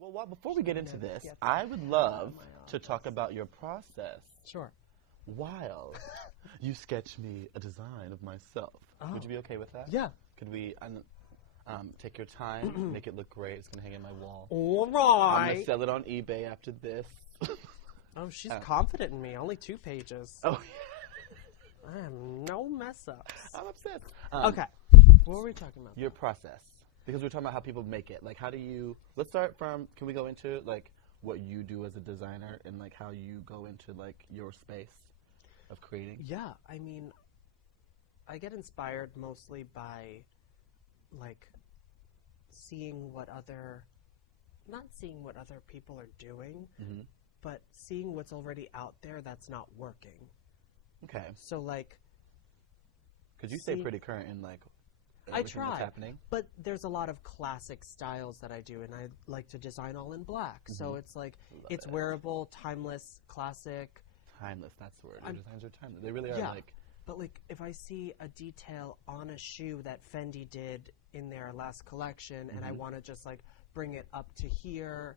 Well, before we get into this, I would love to talk about your process. Sure. While you sketch me a design of myself. Oh. Would you be okay with that? Yeah. Could we take your time, make it look great? It's going to hang in my wall. All right. I'm going to sell it on eBay after this. Oh, she's confident in me. Only 2 pages. Oh, I am no mess ups. I'm obsessed. Okay. What were we talking about? Your process. Because we're talking about how people make it. Like, how do you, let's start from, can we go into, like, what you do as a designer and, like, how you go into, like, your space of creating? Yeah, I mean, I get inspired mostly by, like, seeing what other, not seeing what other people are doing, but seeing what's already out there that's not working. Okay. So, like, could you stay pretty current in, like, I try, that's happening? But there's a lot of classic styles that I do, and I like to design all in black. So it's like, it's wearable, timeless, classic. Timeless, that's the word. Your designs are timeless. They really are, like... But, like, if I see a detail on a shoe that Fendi did in their last collection, and I want to just, like, bring it up to here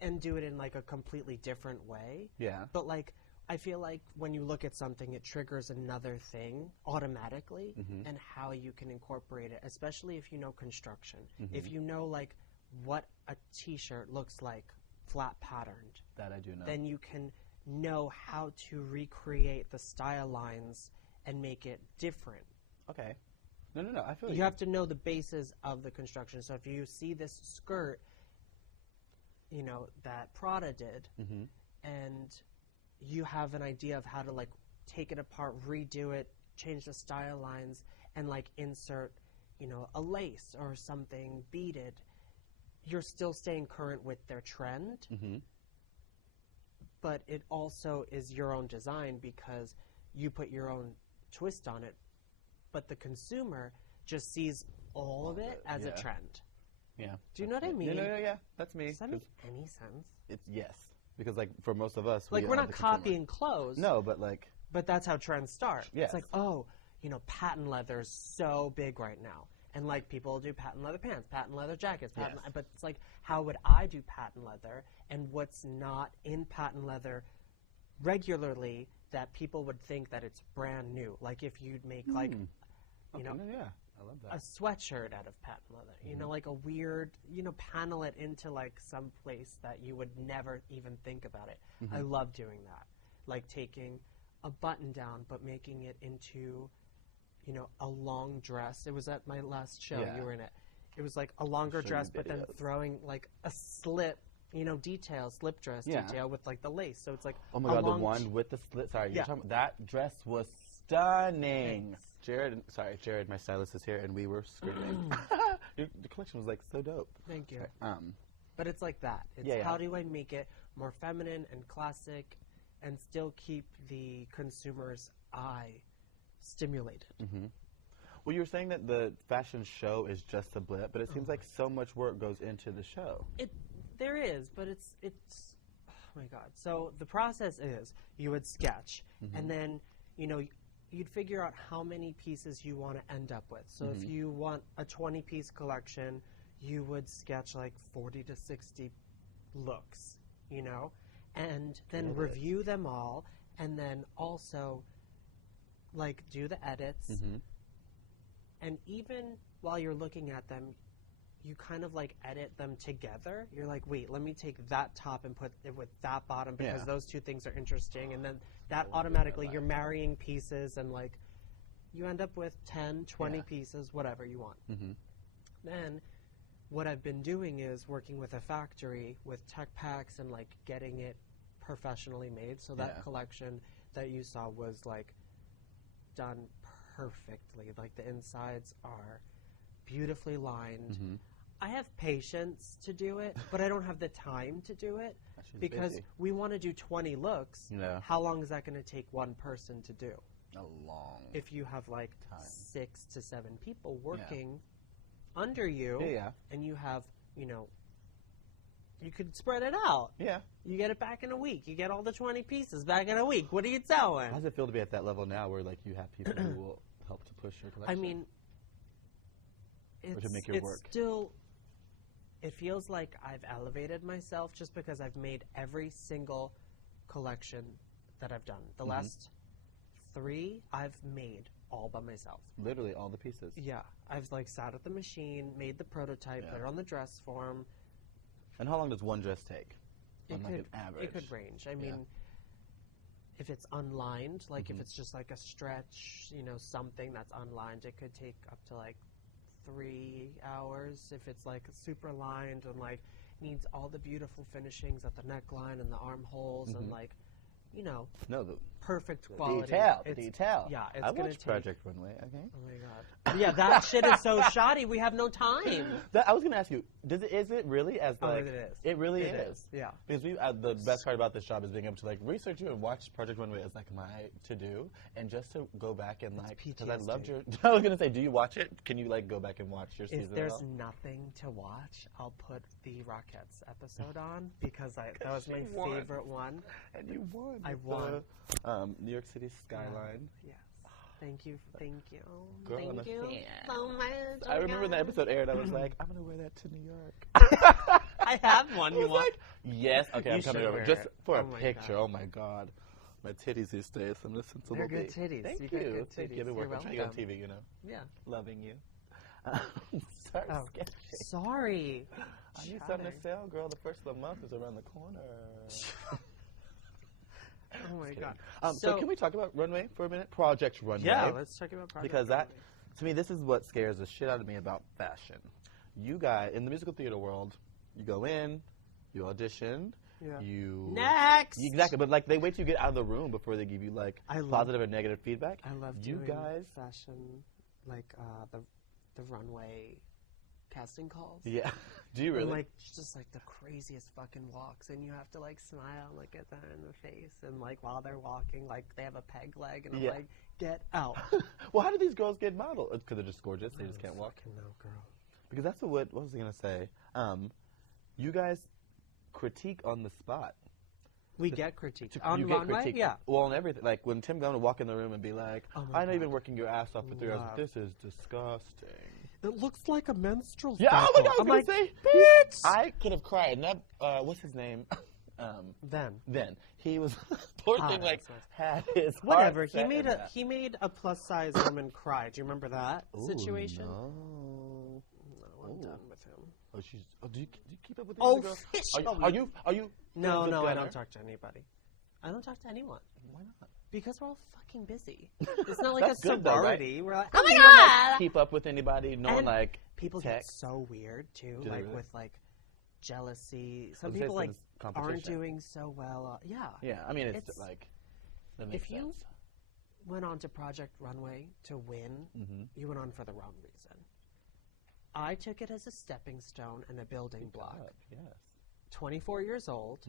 and do it in, like, a completely different way. Yeah. But, like, I feel like when you look at something, it triggers another thing automatically, and how you can incorporate it, especially if you know construction. If you know, like, what a T-shirt looks like, flat patterned. That I do know. Then you can know how to recreate the style lines and make it different. Okay. No, I feel you have to know the basis of the construction. So if you see this skirt, you know, that Prada did, and you have an idea of how to, like, take it apart, redo it, change the style lines, and, like, insert, you know, a lace or something beaded, you're still staying current with their trend, but it also is your own design because you put your own twist on it, but the consumer just sees all of it as a trend. Yeah. Do you know what I mean? No, yeah, that's me. Does that make any sense? It's, yes. Because, like, for most of us, like, we're not copying clothes. No, but, like... But that's how trends start. Yes. It's like, oh, you know, patent leather's so big right now. And, like, people do patent leather pants, patent leather jackets, but it's like, how would I do patent leather? And what's not in patent leather regularly that people would think that it's brand new? Like, if you'd make, like, you know... Yeah. I love that. A sweatshirt out of patent leather, you know, like a weird, you know, panel it into, like, some place that you would never even think about it. I love doing that. Like taking a button down, but making it into, you know, a long dress. It was at my last show, you were in it. It was like a longer dress, but then throwing, like, a slip, you know, slip dress detail with, like, the lace. So it's like, oh my God, the one with the slit. Sorry, you're talking about, that dress was stunning. Thanks. Jared, my stylist is here, and we were screaming. The collection was, like, so dope. Thank you. Sorry. But it's like that. It's how do I make it more feminine and classic and still keep the consumer's eye stimulated? Well, you were saying that the fashion show is just a blip, but it seems like so much work goes into the show. There is, but it's oh my God. So the process is you would sketch, and then, you know, you'd figure out how many pieces you want to end up with. So if you want a 20-piece collection, you would sketch like 40 to 60 looks, you know, and then review them all, and then also, like, do the edits. And even while you're looking at them, you kind of, like, edit them together. You're like, wait, let me take that top and put it with that bottom because those two things are interesting. And then that automatically, you're marrying pieces, and, like, you end up with 10, 20 pieces, whatever you want. Then what I've been doing is working with a factory with tech packs and, like, getting it professionally made. So that collection that you saw was, like, done perfectly. Like, the insides are beautifully lined. I have patience to do it, but I don't have the time to do it because we want to do 20 looks. How long is that going to take one person to do? A long If you have, like, 6 to 7 people working under you, and you have, you know, you could spread it out. You get it back in a week. You get all the 20 pieces back in a week. What are you selling? How does it feel to be at that level now where, like, you have people who will help to push your collection? I mean, or to make your it's work? still, it feels like I've elevated myself just because I've made every single collection that I've done. The last 3 I've made all by myself. Literally all the pieces. Yeah. I've like sat at the machine, made the prototype, put it on the dress form. And how long does one dress take? On like an average. It could range. I mean, if it's unlined, like if it's just like a stretch, you know, something that's unlined, it could take up to like 3 hours. If it's like super lined and like needs all the beautiful finishings at the neckline and the armholes and like, you know, the perfect quality. Detail. Yeah, it's I gonna watched take. Project Runway. Okay. Oh my god. Yeah, that shit is so shoddy. We have no time. I was gonna ask you, is it really as like? it is. It really It is. is. Yeah. Because the best part about this job is being able to like research you and watch Project Runway as like my to do, and just to go back and like because I loved your. I was gonna say, do you watch it? Can you like go back and watch your season? If there's nothing to watch, I'll put the Rockettes episode on because that was my favorite one. And you won. I won. New York City skyline. Yes. Thank you. Thank you. Girl, I'm thank a you fan. so much. I remember when the episode aired, I was like, I'm gonna wear that to New York. I have one. You want? Like, yes. Okay, I'm You coming should over wear just it. for a Oh my picture. God. Oh my god, my titties these days. I'm listening to They're little good titties. Thank You you. got good Thank you. titties. I've been You're working. I'm trying to get on welcome. TV. You know, Yeah. loving you. Sorry, sketchy. Sorry. I need something to sell, girl. The first of the month is around the corner. Oh my god. So can we talk about Runway for a minute? Project Runway. Yeah, let's talk about Project Because Runway. to me, this is what scares the shit out of me about fashion. You guys, in the musical theater world, you go in, you audition, you... Next! Exactly, but like they wait till you get out of the room before they give you like positive or negative feedback. I love you doing guys fashion, like the runway casting calls. Yeah. Do you really? And, like, just like the craziest fucking walks, and you have to like smile and look at them in the face, and like while they're walking, like they have a peg leg, and I'm like, get out. Well, how do these girls get modeled? Because they're just gorgeous. They just can't walk. No, girl. Because that's what was I gonna say? You guys critique on the spot. We get critiqued on runway, yeah. Well, on everything. Like when Tim Gunn would walk in the room and be like, "I know you've been working your ass off for 3 hours. But this is disgusting. It looks like a menstrual cycle." Yeah, oh my God, I was like, say, bitch! I could have cried. And that, what's his name? Then. He was, poor thing, like, had his whatever. heart set He made a plus-size woman cry. Do you remember that situation? No, I'm done with him. Do you keep up with these other girls? Are you? No, I don't talk to anybody. I don't talk to anyone. Why not? Because we're all fucking busy. It's not like a sorority. Though, right? We're like, oh my God! Like, keep up with anybody? No one like people text. get so weird too, Really? with like jealousy. Some people like aren't doing so well. Yeah, I mean it's like. That makes if sense. you went on to Project Runway to win, you went on for the wrong reason. I took it as a stepping stone and a building block. Yes. 24 years old,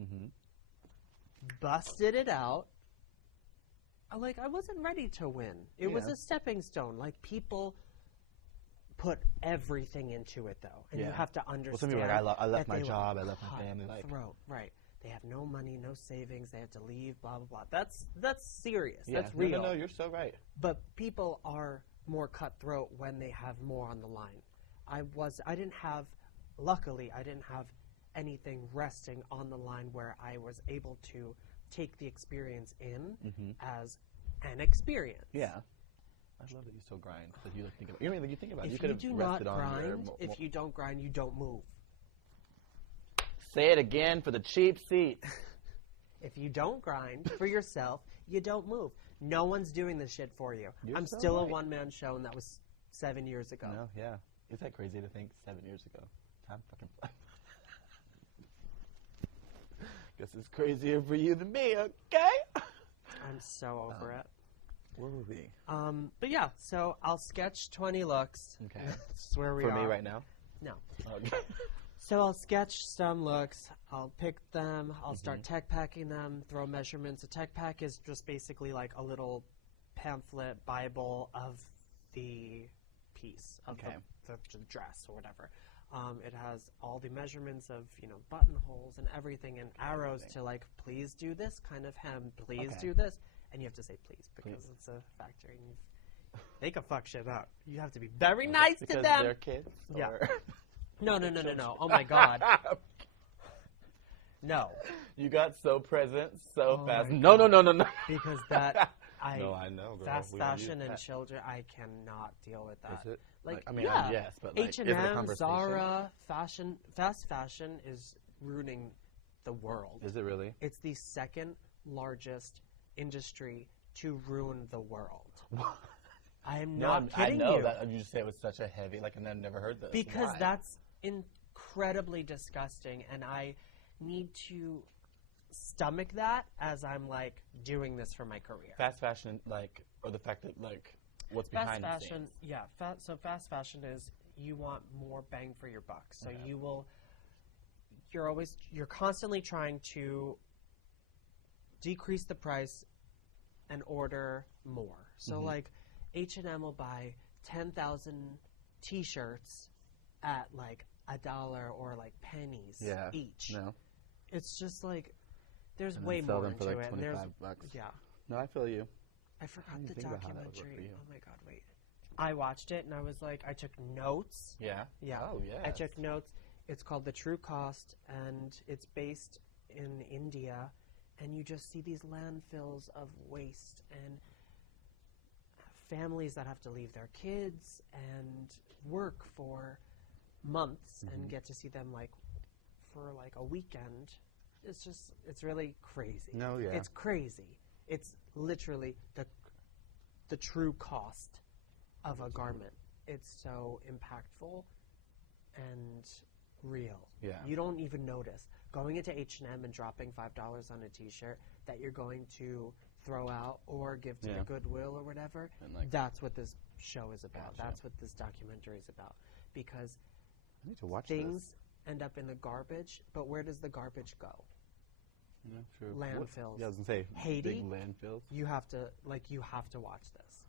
busted it out. I wasn't ready to win. It was a stepping stone. Like, people put everything into it, though. And you have to understand. Well, some people are like, I left my job, I left my family. Right. They have no money, no savings, they have to leave, blah, blah, blah. That's serious. Yeah. That's real. No, you're so right. But people are more cutthroat when they have more on the line. Luckily, I didn't have anything resting on the line where I was able to take the experience in as an experience. Yeah. I love that you still grind. Like you think about, you think about it. If you do not grind, if you don't grind, you don't move. Say it again for the cheap seat. If you don't grind for yourself, you don't move. No one's doing this shit for you. I'm so still right. a one-man show, and that was 7 years ago. No, yeah. Is that crazy to think 7 years ago? Time fucking flies. Guess it's crazier for you than me, okay? I'm so over it. Where were we? But yeah, so I'll sketch 20 looks. Okay. That's where we are. For me right now? No. Okay. So I'll sketch some looks, I'll pick them, I'll start tech packing them, throw measurements. A tech pack is just basically like a little pamphlet, Bible of the piece, of the dress or whatever. It has all the measurements of, buttonholes and everything and arrows to like, please do this kind of hem, please do this. And you have to say please because it's a factory. And they can fuck shit up. You have to be very nice to them. Because they're kids? Yeah. No. Oh my God. No. You got so present so fast. my No. Because that No, I know, girl. fast We don't use fashion and that. children, I cannot deal with that. Is it? Like, I mean, yeah, yes, but like, is it a H&M, conversation? Zara, fast fashion is ruining the world. Is it really? It's the second largest industry to ruin the world. I am not kidding you. I know that you just say it was such a heavy, like, and I've never heard this. Because Why? that's incredibly disgusting, and I need to stomach that as I'm, like, doing this for my career. Fast fashion, like, or the fact that, like, what's behind the scenes. Yeah, so fast fashion is you want more bang for your buck. So you're constantly trying to decrease the price and order more. So like H&M will buy 10,000 t-shirts at like $1 or like pennies each. No. It's just like there's And way then sell more them for into like it. And there's $25. yeah. No, I feel you. I forgot didn't the think about how that would work for documentary. you. Oh my God, wait. I watched it and I was like, I took notes. Yeah. Yeah. Oh yeah. I took notes. It's called The True Cost, and it's based in India, and you just see these landfills of waste and families that have to leave their kids and work for months and get to see them like for like a weekend. It's just, it's really crazy. No, yeah. It's crazy. It's literally the true cost of a garment. It's so impactful and real. Yeah. You don't even notice. Going into H&M and dropping $5 on a t-shirt that you're going to throw out or give to the Goodwill or whatever, And, like, that's what this show is about. Gotcha. That's what this documentary is about. Because I need to watch things this. end up in the garbage, but where does the garbage go? Yeah, true. Landfills. Yeah, I was gonna say Haiti? big landfills. You have to watch this.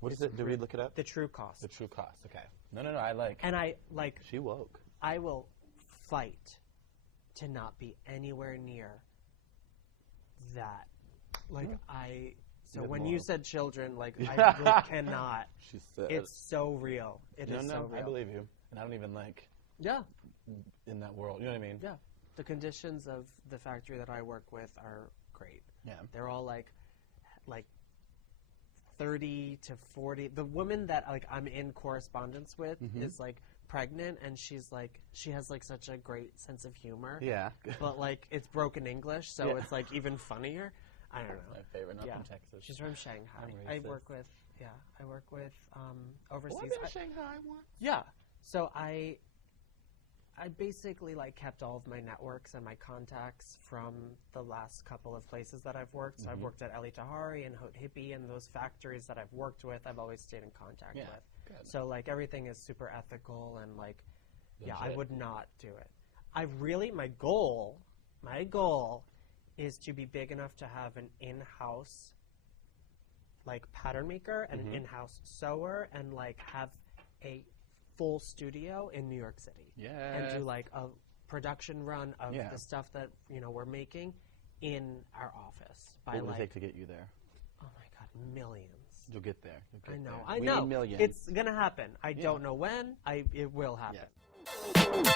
What is it? Did we look it up? The True Cost. The True Cost. Okay. No. I like. And I like She woke. I will fight to not be anywhere near that. Like so Good when you morals. said children, like I really cannot. She said. It's so real. It is so real. I believe you, and I don't even like Yeah. in that world. You know what I mean? Yeah. The conditions of the factory that I work with are great. Yeah. They're all like 30 to 40. The woman that like I'm in correspondence with is like pregnant, and she has like such a great sense of humor. Yeah. But like it's broken English, so Yeah. it's like even funnier. I don't know. My favorite, not Yeah. from Texas. She's from Shanghai. I'm I racist. work with overseas. Well, I've been to Shanghai once. Yeah. So I basically like kept all of my networks and my contacts from the last couple of places that I've worked. So I've worked at Eli Tahari and Hot Hippie, and those factories that I've worked with, I've always stayed in contact with. Good. So like everything is super ethical and like, yeah, I Legit. would not do it. My goal is to be big enough to have an in-house like pattern maker and an in-house sewer and like have a full studio in New York City. And do like a production run of the stuff that, we're making in our office. By What would like, it take to get you there? oh my God, millions. You'll get there. I know. We I know. need millions. It's gonna happen. I don't know when. It will happen. Yeah.